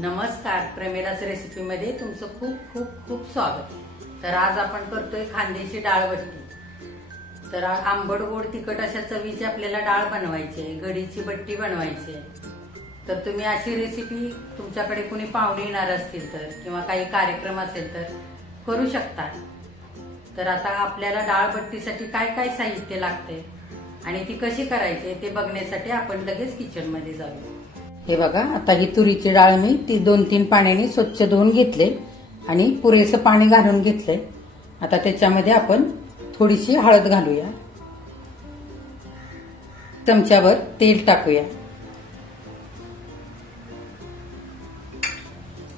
नमस्कार, प्रेमेलाच रेसिपी मध्ये तुमचं खूप खूप खूप स्वागत। तर आज आपण करतोय खांदेशी डाळ बट्टी। तर आंबट गोड तिखट अशा चवीची आपल्याला डाळ बनवायची आहे, गडीची बट्टी बनवायची आहे। तर तुम्ही अशी रेसिपी तुमच्याकडे कोणी पाहुणे येणार असतील तर किंवा काही कार्यक्रम असेल तर करू शकता। तर आता आपल्याला डाळ बट्टीसाठी काय काय साहित्य लागते आणि ती कशी करायची ते बघण्यासाठी आपण लगेच किचन मध्ये जाऊ। हे बघा, आता ही तुरीची डाळ मी 2-3 पाण्याने स्वच्छ धुवून घेतले आणि पुरेसं पाणी घालून घेतले। आता त्याच्यामध्ये आपण थोडीशी हळद घालूया, चमच्यावर तेल टाकूया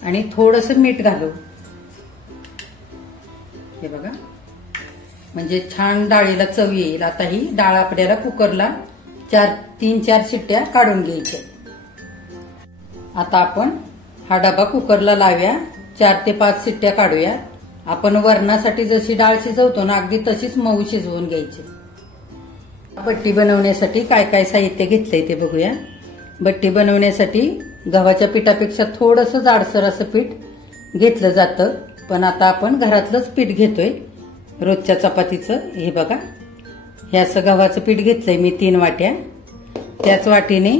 आणि थोडंसं मीठ घालू। हे बघा, म्हणजे छान डाळीला चव येईल। आता ही डाळ आपल्याला कुकरला 3-4 शिट्ट्या काढून घ्यायच्या। आता आपण हा डबा कुकरला लावूया, 4 ते 5 शिट्ट्या काढूया। आपण वरणासाठी जशी डाळ शिजवतो ना, अगदी तशीच मऊ शिजवून घ्यायची। बट्टी बनवण्यासाठी काय काय साहित्य घेतलंय ते बघूया। बट्टी बनवण्यासाठी गव्हाच्या पिठापेक्षा थोडंसं जाडसर असं पीठ घेतलं जातं, पण आता आपण घरातलंच पीठ घेतोय रोजच्या चपातीचं। हे बघा, हे असं गव्हाचं पीठ घेतलंय मी 3 वाट्या। त्याच वाटीने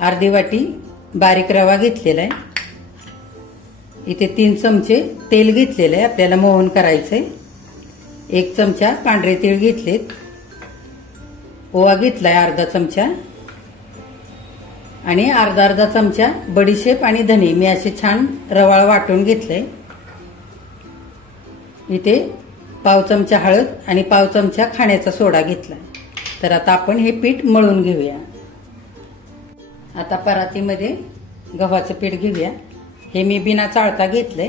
अर्धी वाटी बारीक रवा घेतलेला आहे। इथे 3 चमचे तेल घेतलेलं आहे, आपल्याला मोहन करायचंय। 1 चमचा पांढरे तीळ घेतलेत, ओवा घेतलाय अर्धा चमचा आणि अर्धा चमचा बडीशेप आणि धने मी असे छान रवाळ वाटून घेतले। इथे पाव चमचा हळद आणि पाव चमचा खाण्याचा सोडा घेतलाय। तर आता आपण हे पीठ मळून घेऊया। आता परातीमध्ये गव्हाचं पीठ घेऊया। हे मी बिना चाळता घेतलंय।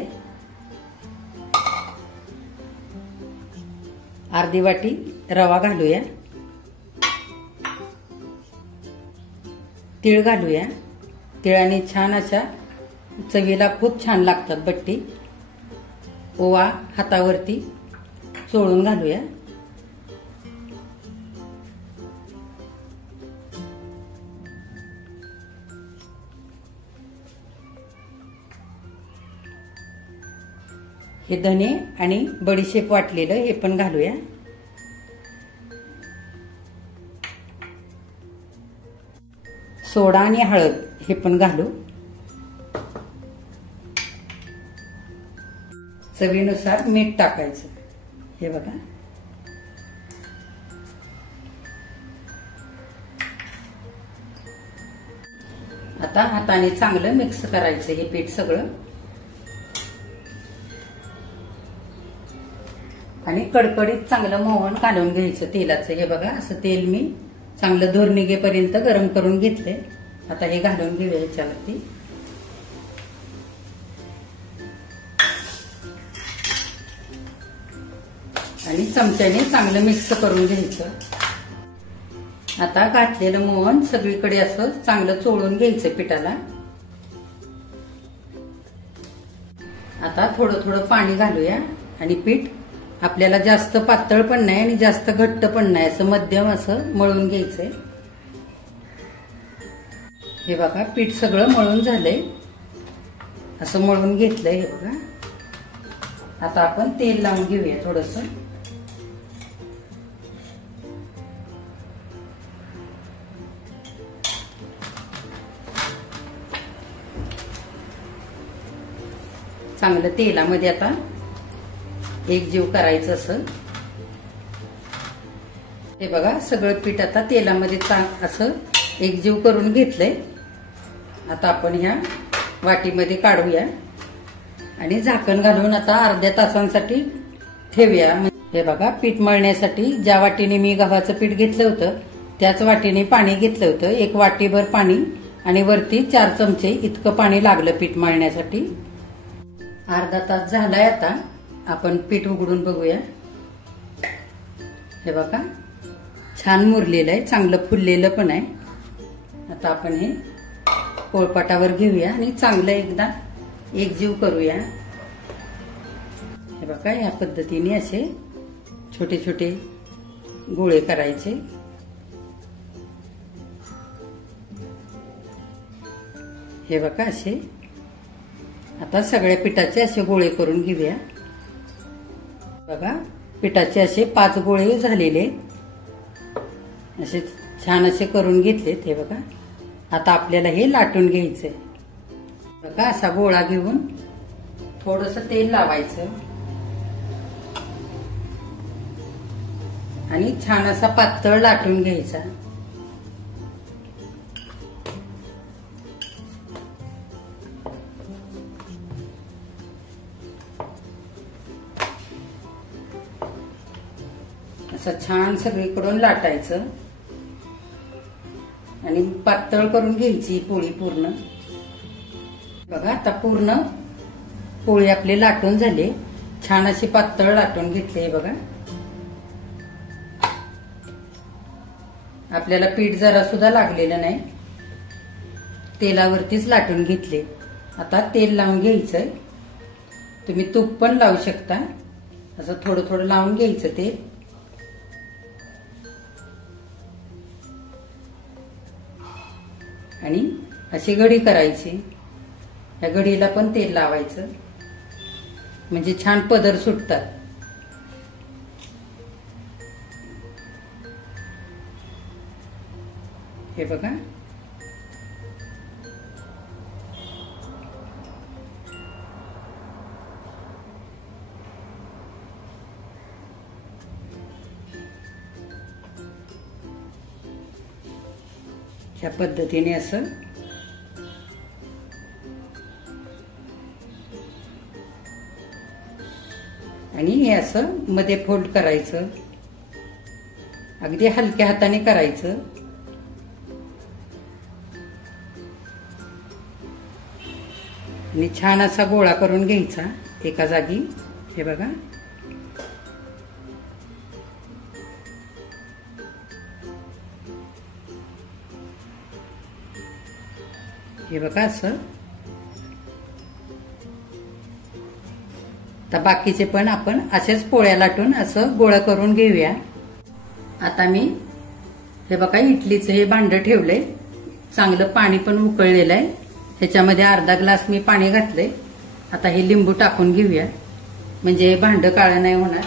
अर्धी वाटी रवा घालूया, तीळ घालूया। तिळाने छान अशा चवीला खूप छान लागतात बट्टी। ओवा हातावरती चोळून घालूया। हे धने आणि बडीशेप वाटलेलं हे पण घालूया। सोडा आणि हळद हे पण घालू। चवीनुसार मीठ टाकायचं। हे बघा, आता हाताने चांगलं मिक्स करायचं हे पीठ सगळं आणि कडकडीत चांगलं मोहन काढून घ्यायचं तेलाचं। हे बघा, असं तेल मी चांगलं धूर निघेपर्यंत गरम करून घेतले। आता हे घालून घेऊया ह्याच्यावरती आणि चमच्याने चांगलं मिक्स करून घ्यायचं। आता घातलेलं मोहन सगळीकडे असं चांगलं चोळून घ्यायचं पिठाला। आता थोडं थोडं पाणी घालूया आणि पीठ आपल्याला जास्त पातळ पण नाही आणि जास्त घट्ट पण नाही, असं मध्यम असं मळून घ्यायचंय। हे बघा, पीठ सगळं मळून झालंय, असं मळून घेतलंय। हे बघा, आता आपण तेल लावून घेऊया थोडंसं। चांगलं तेलामध्ये आता एकजीव करायचं असं। हे बघा, सगळं पीठ आता तेलामध्ये असं एकजीव करून घेतलंय। आता आपण ह्या वाटीमध्ये काढूया आणि झाकण घालून आता अर्ध्या तासांसाठी ठेवूया। हे बघा, पीठ मळण्यासाठी ज्या वाटीने मी गव्हाचं पीठ घेतलं होतं त्याच वाटीने पाणी घेतलं होतं। 1 वाटीभर पाणी आणि वरती 4 चमचे इतकं पाणी लागलं पीठ मळण्यासाठी। अर्धा तास झालाय, आता आपण पीठ उघडून बघूया। हे बघा, छान मुरलेलं आहे, चांगलं फुललेलं पण आहे। आता आपण हे पोळपाटावर घेऊया आणि चांगलं एकदा एकजीव करूया। हे बघा, या पद्धतीने असे छोटे छोटे गोळे करायचे। हे बघा, असे आता सगळ्या पिठाचे असे गोळे करून घेऊया. बघा पिठाचे असे 5 गोळे झालेले, असे छान असे करून घेतलेत. हे बघा आता आपल्याला हे लाटून घ्यायचंय. बघा असा गोळा घेऊन थोडंसं तेल लावायचं आणि छान असा पातळ लाटून घ्यायचा. असं छान सगळीकडून लाटायचं आणि पातळ करून घ्यायची पोळी पूर्ण. बघा आता पूर्ण पोळी आपली लाटून झाली, छान अशी पातळ लाटून घेतली. बघा आपल्याला पीठ जरा सुद्धा लागलेलं नाही, तेलावरतीच लाटून घेतले. आता तेल लावून घ्यायचंय, तुम्ही तूप पण लावू शकता. असं थोडं थोडं लावून घ्यायचं तेल आणि अशी घडी करायची. या घडीला पण तेल लावायचं म्हणजे छान पदर सुटतात. हे बघा ह्या पद्धतीने असं आणि हे असं मध्ये फोल्ड करायचं. अगदी हलक्या हाताने करायचं. आणि छान असा गोळा करून घ्यायचा एका जागी. हे बघा हे बघा असं. आता बाकीचे पण आपण असेच पोळ्या लाटून असं गोळा करून घेऊया. आता मी हे बघा इडलीचं हे भांड ठेवलंय, चांगलं पाणी पण उकळलेलं आहे. ह्याच्यामध्ये अर्धा ग्लास मी पाणी घातलंय. आता हे लिंबू टाकून घेऊया म्हणजे भांड काळं नाही होणार.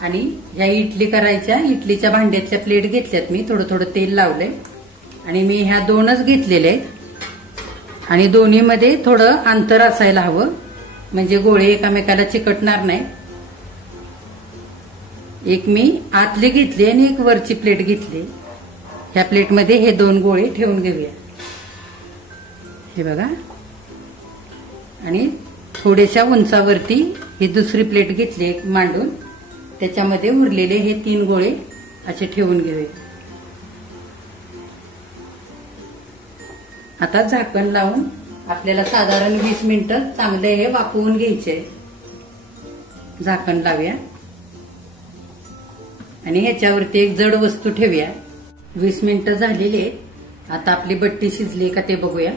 आणि ह्या इडली करायच्या इडलीच्या भांड्यातल्या प्लेट घेतल्यात मी, थोडं थोडं तेल लावलंय आणि मी ह्या 2च घेतलेले आहेत आणि दोन्हीमध्ये थोडं अंतर असायला हवं म्हणजे गोळे एकामेकाला चिकटणार नाही. एक मी आतली घेतली आणि एक वरची प्लेट घेतली. ह्या प्लेटमध्ये हे 2 गोळे ठेवून घेऊया. हे बघा आणि थोड्याशा उंचावरती ही दुसरी प्लेट घेतली एक मांडून, त्याच्यामध्ये उरलेले हे 3 गोळे असे ठेवून घेऊया. आता झाकण लावून आपल्याला साधारण 20 मिनिटं चांगले हे वाफवून घ्यायचे. झाकण लावूया आणि ह्याच्यावरती एक जड वस्तू ठेवूया. 20 मिनिटं झालेली आहेत. आता आपली बट्टी शिजली का ते बघूया.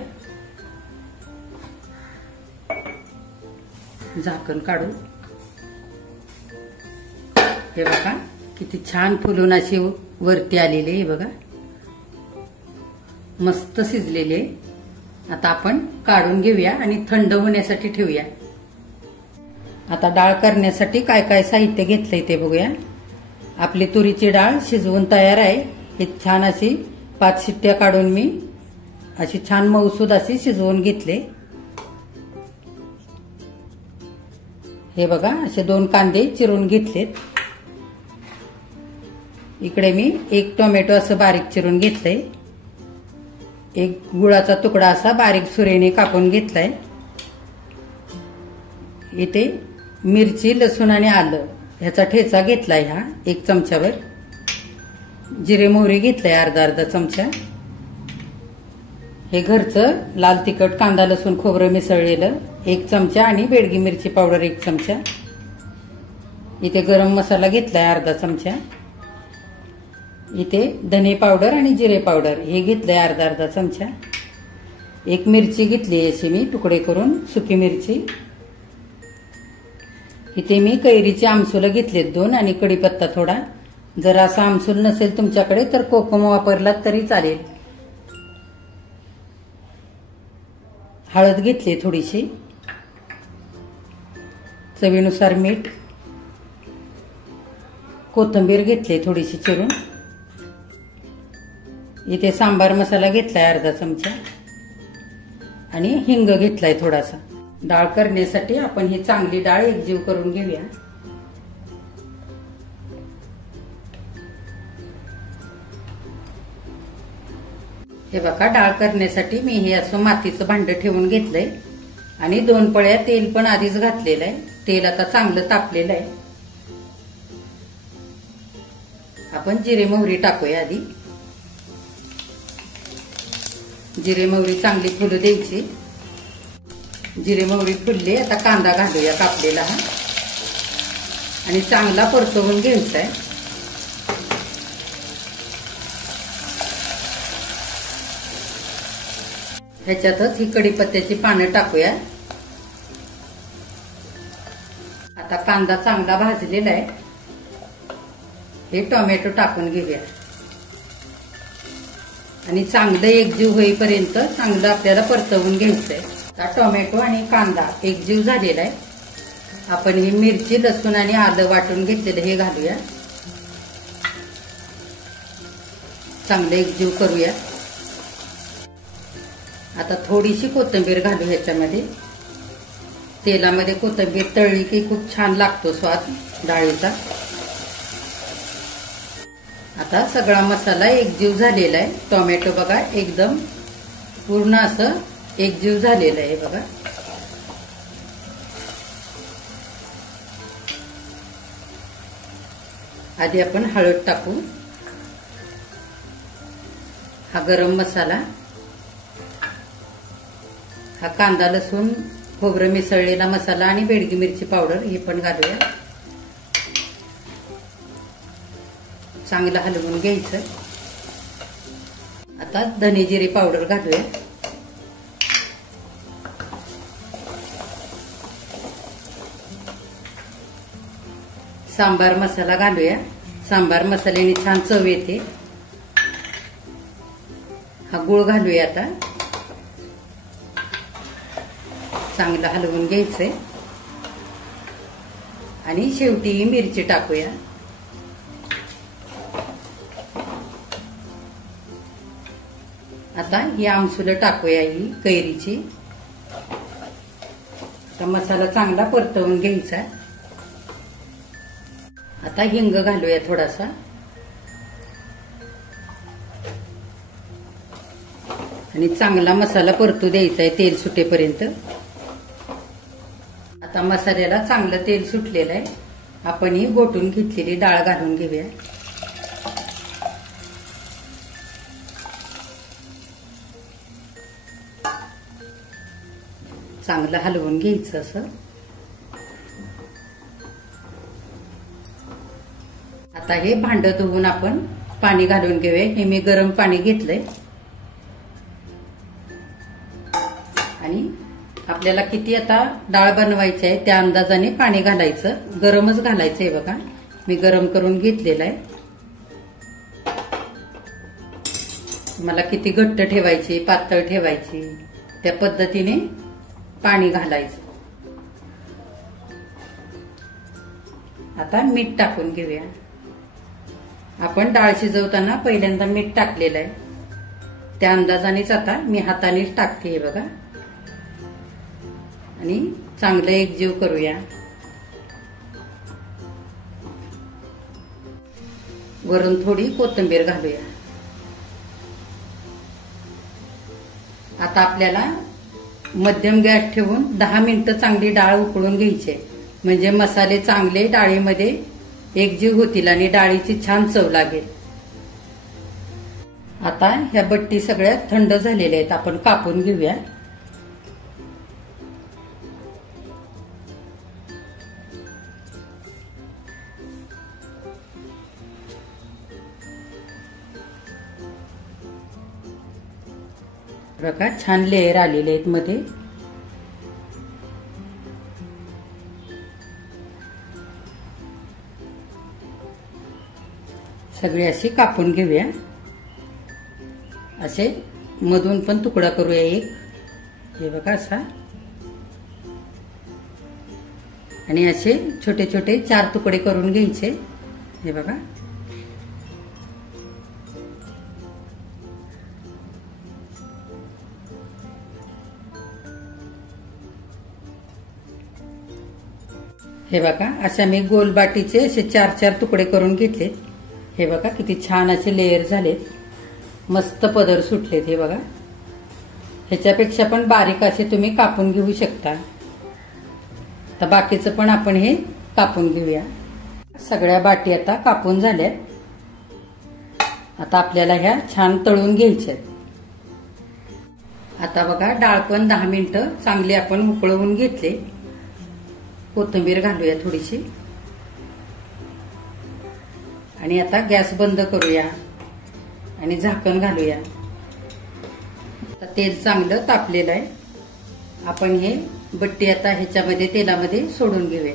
झाकण काढू. हे बघा किती छान फुलून अशी वरती आलेली. हे बघा मस्त शिजलेले. आता आपण काढून घेऊया आणि थंड होण्यासाठी ठेवूया. आता डाळ करण्यासाठी काय काय साहित्य घेतलंय ते बघूया. आपली तुरीची डाळ शिजवून तयार आहे. हे छान अशी 5 शिट्ट्या काढून मी अशी छान मऊसूद अशी शिजवून घेतले. हे बघा असे 2 कांदे चिरून घेतलेत. इकडे मी 1 टोमॅटो असं बारीक चिरून घेतलंय. एक गुळाचा तुकडा असा बारीक सुरेने कापून घेतलाय. इथे मिरची, लसूण आणि आलं ह्याचा ठेचा घेतलाय हा 1 चमचावर. जिरे मोहरी घेतलाय अर्धा चमचा. हे घरचं लाल तिखट कांदा लसूण खोबरं मिसळलेलं 1 चमचा आणि बेडगी मिरची पावडर 1 चमचा. इथे गरम मसाला घेतलाय अर्धा चमचा. इथे धने पावडर आणि जिरे पावडर हे घेतलंय अर्धा चमचा. 1 मिरची घेतली अशी मी तुकडे करून सुकी मिरची. इथे मी कैरीचे आमसुलं घेतलेत 2 आणि कढीपत्ता थोडा. जर असा आमसूल नसेल तुमच्याकडे तर कोकम वापरला तरी चालेल. हळद घेतली थोडीशी चवीनुसार मीठ, कोथिंबीर घेतली थोडीशी चिरून, इथे सांबार मसाला घेतलाय अर्धा चमचा आणि हिंग घेतलाय थोडासा. डाळ करण्यासाठी आपण ही चांगली डाळ एकजीव करून घेऊया. हे बघा, डाळ करण्यासाठी मी हे असं मातीचं भांड ठेवून घेतलंय आणि 2 पळ्या तेल पण आधीच घातलेलं आहे. तेल आता चांगलं तापलेलं आहे. आपण जिरे मोहरी टाकूया. आधी जिरे मोहरी चांगली फुलू द्यायची. जिरे मोहरी फुलले, आता कांदा घालूया कापलेला हा आणि चांगला परतवून घ्यायचा आहे. ह्याच्यातच ही कढीपत्त्याची पानं टाकूया. आता कांदा चांगला भाजलेला आहे. हे टोमॅटो टाकून घेऊया आणि चांगलं एकजीव होईपर्यंत चांगलं आपल्याला परतवून घ्यायचंय. आता टोमॅटो आणि कांदा एकजीव झालेला आहे. आपण ही मिरची, लसूण आणि आलं वाटून घेतलेलं हे घालूया. चांगलं एकजीव करूया. आता थोडीशी कोथिंबीर घालू ह्याच्यामध्ये. तेलामध्ये कोथिंबीर तळली की खूप छान लागतो स्वाद डाळीचा. आता सगळा मसाला एकजीव झालेला आहे. टोमॅटो बघा एकदम पूर्ण असं एकजीव झालेलं आहे बघा. आधी आपण हळद टाकू. हा गरम मसाला, हा कांदा लसूण खोबरं मिसळलेला मसाला आणि बेडगी मिरची पावडर हे पण घालूया. चांगलं हलवून घ्यायचं. आता धने जिरे पावडर घालूया. सांबार मसाला घालूया. सांबार मसाल्याने छान चव येते. हा गूळ घालूया. आता चांगलं हलवून घ्यायचंय आणि शेवटी ही मिरची टाकूया. आता ही आमसुलं टाकूया, ही कैरीची. आता मसाला चांगला परतवून घ्यायचा. आता हिंग घालूया थोडासा आणि चांगला मसाला परतू द्यायचा आहे तेल सुटेपर्यंत. आता मसाल्याला चांगलं तेल सुटलेलं आहे. आपण ही गोटून घेतलेली डाळ घालून घेऊया. चांगलं हलवून घ्यायचं असं. आता हे भांड धुवून आपण पाणी घालून घेऊया. हे मी गरम पाणी घेतलंय आणि आपल्याला किती आता डाळ बनवायची आहे त्या अंदाजाने पाणी घालायचं. गरमच घालायचंय बघा. मी गरम करून घेतलेलं आहे. मला किती घट्ट ठेवायची पातळ ठेवायची त्या पद्धतीने पाणी घालायचं. आता मीठ टाकून घेऊया. आपण डाळ शिजवताना पहिल्यांदा मीठ टाकलेलं आहे. त्या अंदाजानेच आता मी हातानेच टाकते बघा आणि चांगलं एकजीव करूया. वरून थोडी कोथिंबीर घालूया. आता आपल्याला मध्यम गॅस ठेवून 10 मिनिटं चांगली डाळ उकळून घ्यायची, म्हणजे मसाले चांगले डाळीमध्ये एकजीव होतील आणि डाळीची छान चव लागेल. आता ह्या बट्टी सगळ्या थंड झालेल्या आहेत. आपण कापून घेऊया. बघा छान लेयर आलेले आहेत मध्ये. सगळे असे कापून घेऊया. असे मधून पण तुकडा करूया एक. हे बघा असा. आणि असे छोटे छोटे 4 तुकडे करून घ्यायचे. हे बघा. हे बघा, अशा मी गोल बाटीचे असे 4 तुकडे करून घेतले. हे बघा किती छान असे लेयर झालेत, मस्त पदर सुटलेत. हे बघा, ह्याच्यापेक्षा पण बारीक असे तुम्ही कापून घेऊ शकता. तर बाकीचं पण आपण हे कापून घेऊया. सगळ्या बाटी आता कापून झाल्यात. आता आपल्याला ह्या छान तळून घ्यायच्या. आता बघा, डाळ पण 10 मिनिटं चांगली आपण उकळवून घेतले. कोथिंबीर घालूया थोडीशी आणि आता गॅस बंद करूया आणि झाकण घालूया. आता तेल चांगलं तापलेलं आहे. आपण हे बट्टी आता ह्याच्यामध्ये तेलामध्ये सोडून घेऊया.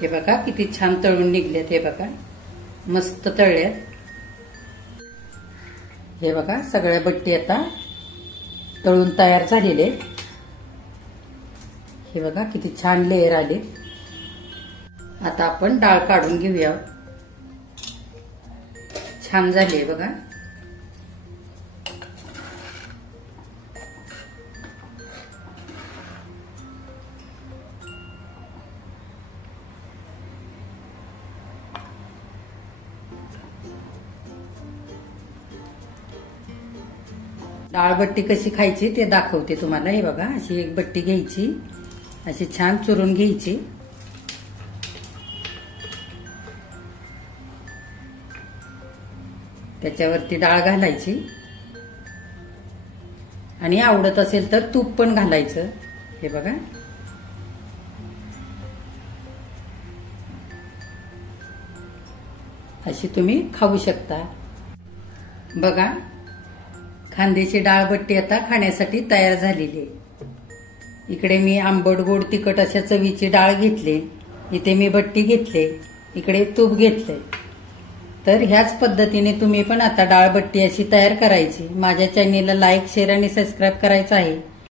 हे बघा किती छान तळून निघलेत. हे बघा, मस्त तळल्यात. हे बघा, सगळ्या बट्टी आता तळून तयार झालेले. हे बघा किती छान लेयर आले. आता आपण डाळ काढून घेऊया. छान झाली बघा. डाळ बट्टी कशी खायची ते दाखवते तुम्हाला. हे बघा, अशी एक बट्टी घ्यायची, अशी छान चुरून घ्यायची. त्याच्यावरती डाळ घालायची आणि आवडत असेल तर तूप पण घालायचं. हे बघा, अशी तुम्ही खाऊ शकता. बघा, खांद्याची डाळ बट्टी आता खाण्यासाठी तयार झालेली आहे. इकडे मी आंबट गोड तिखट अशा चवीची डाळ घेतली. इथे मी बट्टी घेतले, इकडे तूप घेतले. तर ह्याच पद्धतीने तुम्ही पण आता डाळ बट्टी अशी तयार करायची. माझ्या चॅनेलला लाईक, शेअर आणि सबस्क्राईब करायचं आहे.